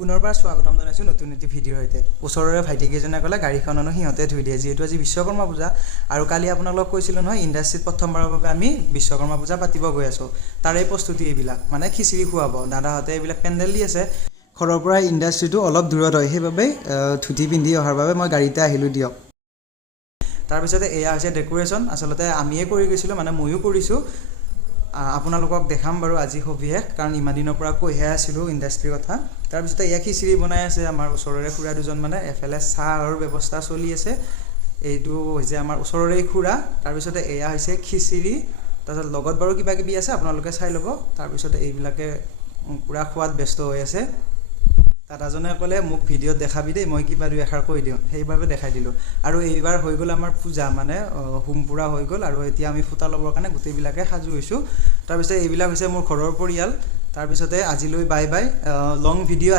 পুনৰবাৰ স্বাগতম জনাইছোঁ নতুন এটি ভিডিঅ'ৰ সৈতে। ওচৰৰে ভাইটিকেইজনে ক'লে গাড়ীখনো সিহঁতে ধুই দিয়ে, যিহেতু আজি বিশ্বকৰ্মা পূজা আৰু কালি আপোনালোকক কৈছিলোঁ নহয় ইণ্ডাষ্ট্ৰীত প্ৰথমবাৰৰ বাবে আমি বিশ্বকৰ্মা পূজা পাতিব গৈ আছোঁ। তাৰে প্ৰস্তুতি এইবিলাক, মানে খিচিৰি খুৱাব। দাদাহঁতে এইবিলাক পেণ্ডেল দি আছে। ঘৰৰ পৰা ইণ্ডাষ্ট্ৰীটো অলপ দূৰত হয়, সেইবাবে ধুতি পিন্ধি অহাৰ বাবে মই গাড়ীতে আহিলোঁ দিয়ক। তাৰপিছতে এয়া হৈছে ডেক'ৰেশ্যন। আচলতে আমিয়ে কৰি গৈছিলোঁ, মানে ময়ো কৰিছোঁ। আপোনালোকক দেখাম বাৰু আজি সবিশেষ, কাৰণ ইমান দিনৰ পৰা কৈহে আছিলোঁ ইণ্ডাষ্ট্ৰীৰ কথা। তাৰপিছতে এয়া খিচিৰি বনাই আছে আমাৰ ওচৰৰে খুৰা দুজন, মানে এফালে চাহৰ ব্যৱস্থা চলি আছে। এইটো হৈছে আমাৰ ওচৰৰে খুৰা। তাৰপিছতে এয়া হৈছে খিচিৰি, তাৰপিছত লগত বাৰু কিবা কিবি আছে, আপোনালোকে চাই ল'ব। তাৰপিছতে এইবিলাকে পূৰা খোৱাত ব্যস্ত হৈ আছে। দাদাজনে ক'লে মোক ভিডিঅ'ত দেখাবি দেই, মই কিবা দুই এষাৰ কৈ দিওঁ, সেইবাবে দেখাই দিলোঁ। আৰু এইবাৰ হৈ গ'ল আমাৰ পূজা, মানে হোম পুৰা হৈ গ'ল, আৰু এতিয়া আমি ফুটা ল'বৰ কাৰণে গোটেইবিলাকে সাজু হৈছোঁ। তাৰপিছতে এইবিলাক হৈছে মোৰ ঘৰৰ পৰিয়াল। তাৰপিছতে আজিলৈ বাই বাই। Long video'